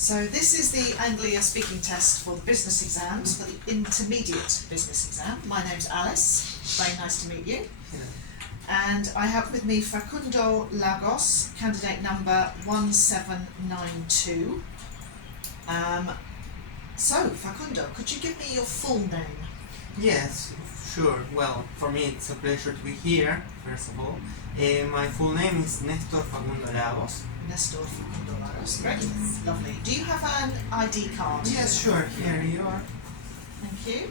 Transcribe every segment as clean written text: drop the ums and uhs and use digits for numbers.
So this is the Anglia speaking test for the business exams, for the intermediate business exam. My name's Alice, very nice to meet you. And I have with me Facundo Lagos, candidate number 1792. So Facundo, could you give me your full name? Yes, sure. Well, for me it's a pleasure to be here, first of all. My full name is Nestor Facundo Lagos. Nestor Facundo Lagos. Great, lovely. Do you have an ID card? Yes, sure. Here you are. Thank you.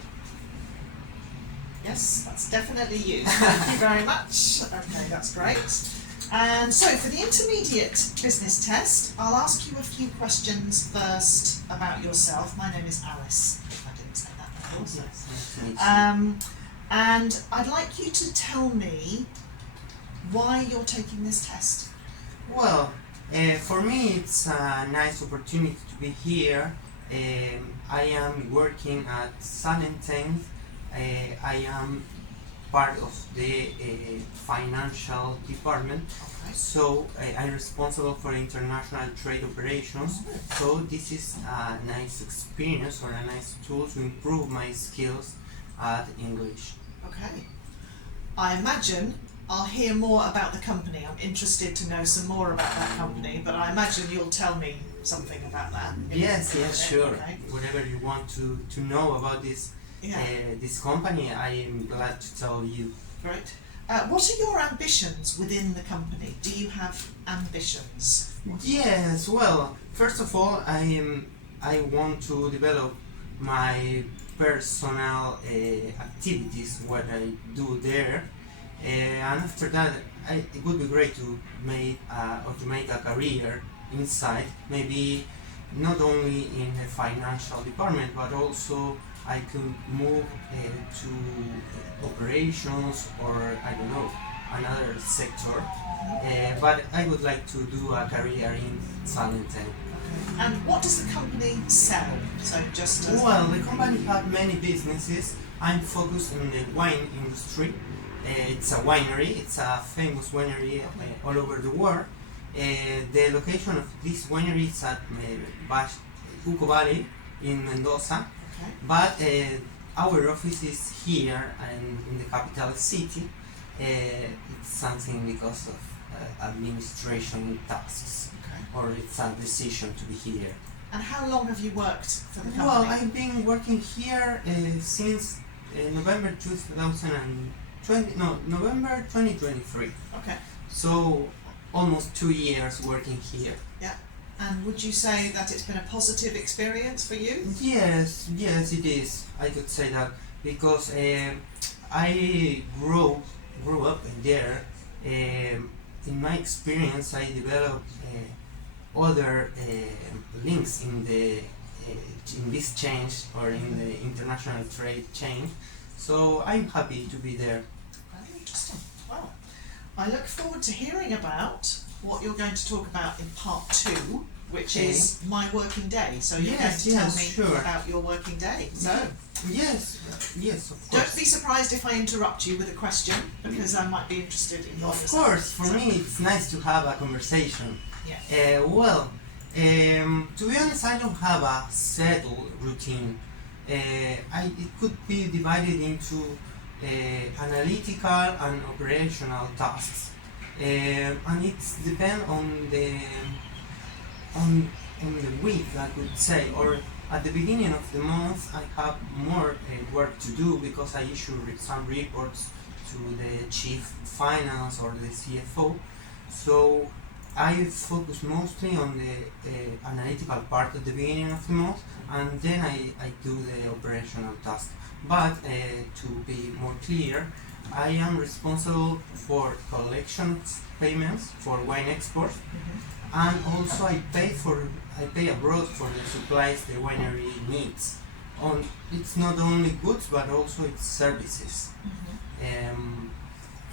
Yes, that's definitely you. Thank you very much. Okay, that's great. And so for the intermediate business test, I'll ask you a few questions first about yourself. My name is Alice, if I didn't say that before. So. Yes, nice to meet you. And I'd like you to tell me why you're taking this test. Well, for me it's a nice opportunity to be here. I am working at Salentine. I am part of the financial department, Okay. so I'm responsible for international trade operations. So this is a nice experience or a nice tool to improve my skills at English. Okay. I imagine I'll hear more about the company. I'm interested to know some more about that company, but I imagine you'll tell me something about that. Yes, sure. Okay. Whatever you want to know about this this company, I am glad to tell you. Great. What are your ambitions within the company? Do you have ambitions? Yes, well, first of all, I want to develop my personal activities, what I do there, and after that, it would be great to make a career inside, maybe not only in the financial department, but also I could move to operations or I don't know, another sector. But I would like to do a career in Salentine. And what does the company sell? So just as Well, the company has many businesses. I'm focused on the wine industry. It's a winery. It's a famous winery all over the world. The location of this winery is at Uco Valley in Mendoza. Okay. But our office is here and in the capital city. It's something because of administration tasks, Okay. or it's a decision to be here. And how long have you worked for the company? Well, I've been working here since November 2020. No, November 2023. Okay. So almost 2 years working here. Yeah. And would you say that it's been a positive experience for you? Yes, it is. I could say that because I grew up in there. In my experience, I developed other links in this change or in the international trade change. So I'm happy to be there. Very interesting. Well, I look forward to hearing about what you're going to talk about in part 2, which Okay. is my working day. So you're going Yes, to tell yes, me sure. about your working day. So Yes, of course. don't be surprised if I interrupt you with a question, because I might be interested in your Of course, for So, me it's nice to have a conversation. Yeah. To be honest, I don't have a settled routine. It could be divided into analytical and operational tasks, and it depends on the week, I could say, or at the beginning of the month I have more work to do because I issue some reports to the chief finance or the CFO. So I focus mostly on the analytical part at the beginning of the month, and then I do the operational task. But to be more clear, I am responsible for collection payments for wine export, and also I pay abroad for the supplies the winery needs. It's not only goods but also its services.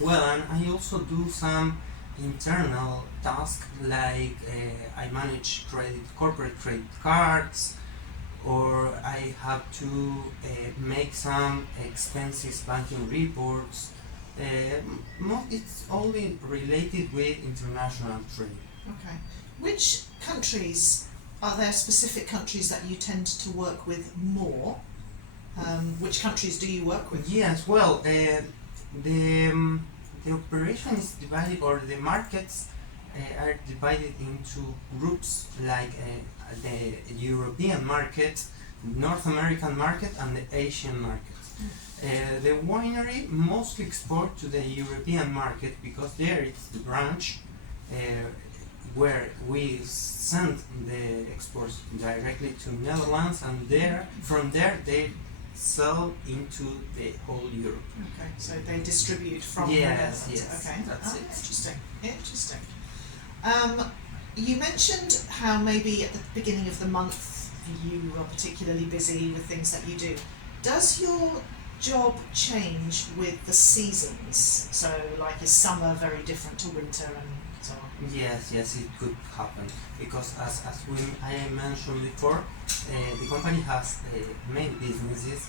Well, and I also do some internal tasks like I manage corporate credit cards, or I have to make some expenses banking reports. It's only related with international trade. Okay. Which countries Are there specific countries that you tend to work with more? Which countries do you work with? Yes, well, the operation is divided, or the markets are divided into groups like the European market, North American market, and the Asian market. The winery mostly export to the European market because there it's the branch where we send the exports directly to Netherlands, and from there they sell into the whole Europe. Okay, so they distribute from Yes, the Netherlands. yes, Okay, that's it. interesting. Interesting. You mentioned how maybe at the beginning of the month you are particularly busy with things that you do. Does your job change with the seasons? So, like, is summer very different to winter and so on? Yes, it could happen because I mentioned before, the company has many businesses.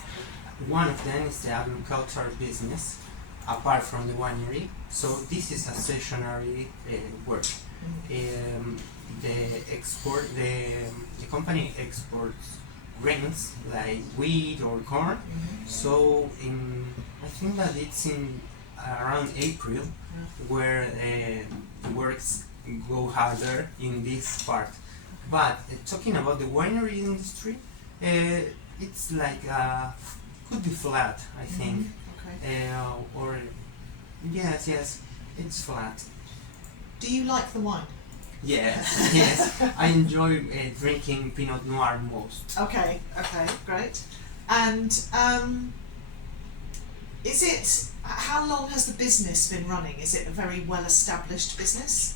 One of them is the agricultural business, apart from the winery. So this is a stationary work. The company exports grains like wheat or corn. So I think that it's in around April where the works go harder in this part. But talking about the winery industry, it's like could be flat, I think. Okay. Or yes, it's flat. Do you like the wine? Yes. I enjoy drinking Pinot Noir most. Okay, great. And how long has the business been running? Is it a very well-established business?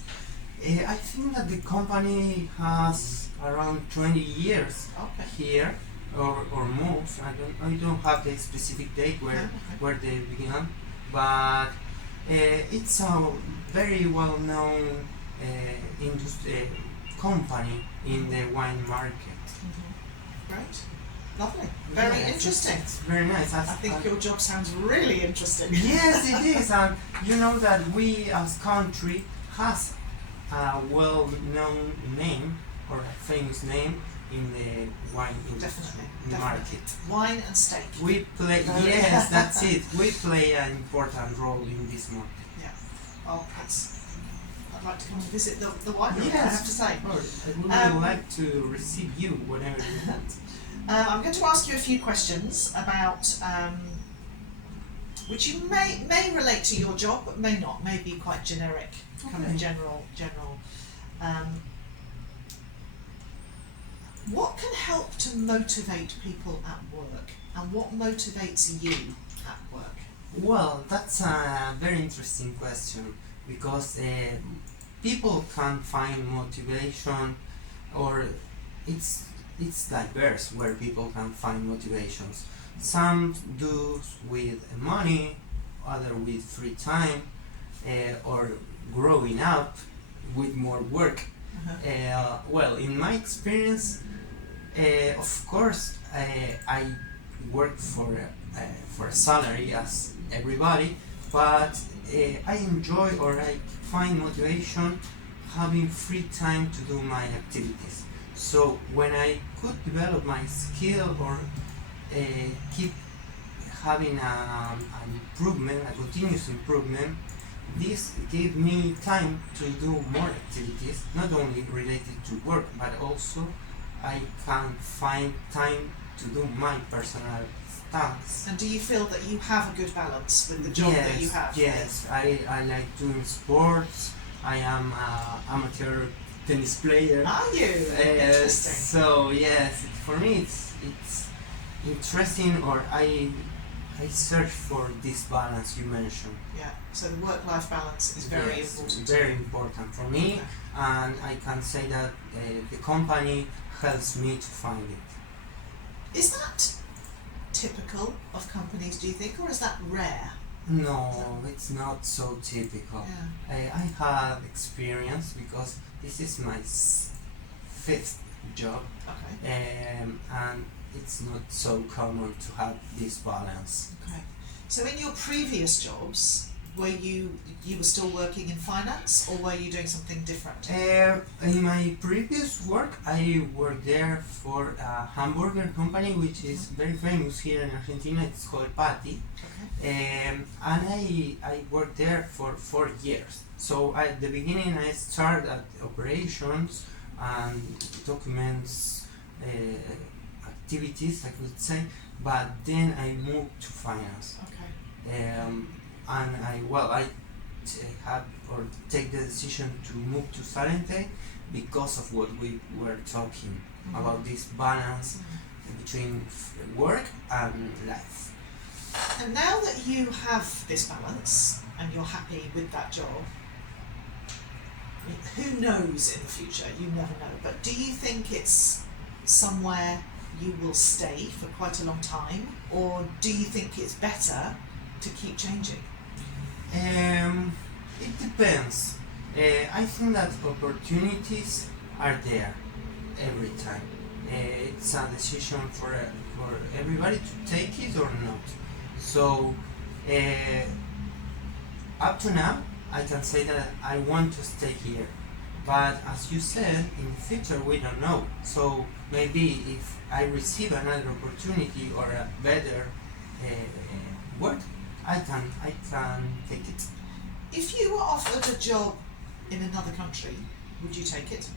I think that the company has around 20 years here, or more. I don't have the specific date where they began, but it's a very well-known company in the wine market. Great, lovely, very interesting. It's very nice. I think your job sounds really interesting. Yes, it is, and you know that we as country has a well-known name or a famous name in the wine industry market. Wine and steak. We play, yes, that's it. We play an important role in this market. Yeah. Oh, I'd like to come and visit the winery. Yes, I have to say. I would like to receive you whenever you want. I'm going to ask you a few questions about which you may relate to your job, but may not. May be quite generic, kind of general. What can help to motivate people at work, and what motivates you at work? Well, that's a very interesting question because people can find motivation, or it's diverse where people can find motivations. Some do with money, other with free time, or growing up with more work. Well, in my experience, of course, I work for a salary as everybody, but I enjoy, or I find motivation having free time to do my activities. So when I could develop my skill, or keep having an improvement, a continuous improvement, this gave me time to do more activities, not only related to work, but also I can find time to do my personal stuff. And do you feel that you have a good balance with the job that you have? Yes, I like doing sports. I am an amateur tennis player. Are you? Interesting. So yes, for me it's interesting, or I search for this balance you mentioned. Yeah, so the work-life balance is very important. Very important for me, and I can say that the company helps me to find it. Is that typical of companies, do you think, or is that rare? No, it's not so typical. Yeah. I have experience because this is my fifth job, and it's not so common to have this balance. Okay. So in your previous jobs, were you were still working in finance, or were you doing something different? In my previous work, I worked there for a hamburger company which is very famous here in Argentina. It's called Patty. Okay. And I worked there for 4 years. So at the beginning I started at operations and documents activities, I could say, but then I moved to finance. Okay. And had or take the decision to move to Salente because of what we were talking about, this balance between work and life. And now that you have this balance and you're happy with that job, who knows in the future? You never know. But do you think it's somewhere you will stay for quite a long time, or do you think it's better to keep changing? It depends. I think that opportunities are there every time. It's a decision for everybody to take it or not. So up to now, I can say that I want to stay here. But as you said, in the future we don't know. So maybe if I receive another opportunity or a better work, I can take it. If you were offered a job in another country, would you take it?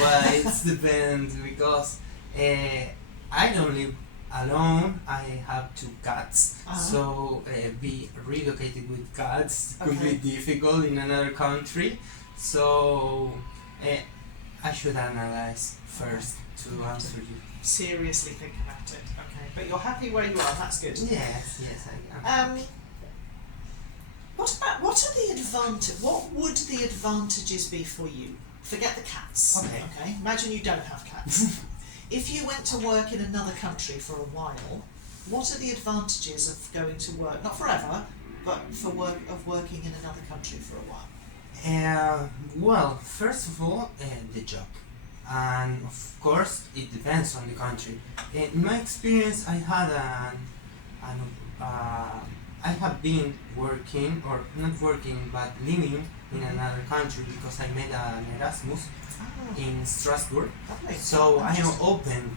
Well, it depends because I don't live alone. I have 2 cats, so be relocated with cats could be difficult in another country. So I should analyze first to answer you. Seriously think about it. Okay, but you're happy where you are. That's good. Yes, I am. What would the advantages be for you? Forget the cats. Okay. Imagine you don't have cats. If you went to work in another country for a while, what are the advantages of going to work, not forever, but working in another country for a while? Well, first of all, the job, and of course it depends on the country. In my experience, I have been working, or not working, but living in another country because I made an Erasmus in Strasbourg. Lovely. So I am open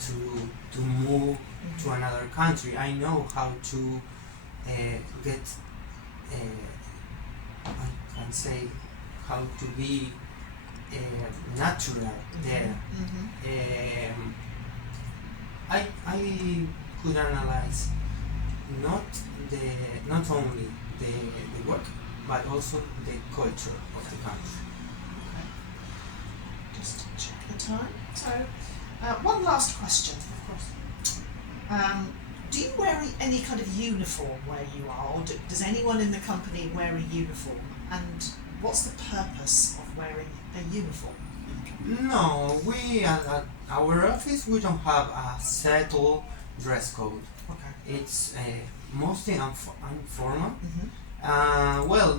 to move to another country. I know how to get, I can say, how to be natural there. I could analyze not only the work, but also the culture of the country. Okay. Just check the time. So, one last question, of course. Do you wear any kind of uniform where you are, or does anyone in the company wear a uniform? And what's the purpose of wearing a uniform? No, we at our office we don't have a settled dress code. Okay. It's mostly informal. Mm-hmm.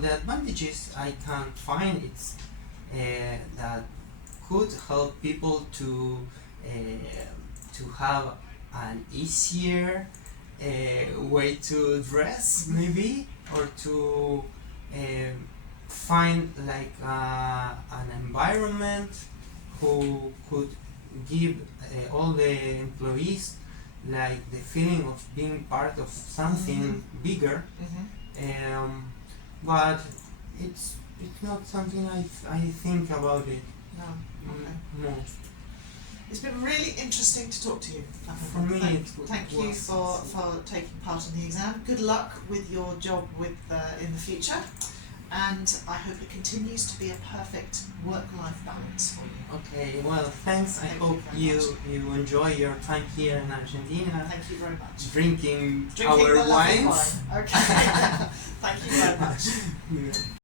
The advantages I can find it's that could help people to have an easier way to dress, maybe, or to find like an environment who could give all the employees like the feeling of being part of something bigger. But it's not something I think about it most. It's been really interesting to talk to you. For me, thank you for taking part in the exam. Good luck with your job in the future, and I hope it continues to be a perfect work-life balance for you. Okay, well, thanks. I hope you enjoy your time here in Argentina. Thank you very much. Drinking the our lovely wines. wine. Okay. Thank you very much. Yeah.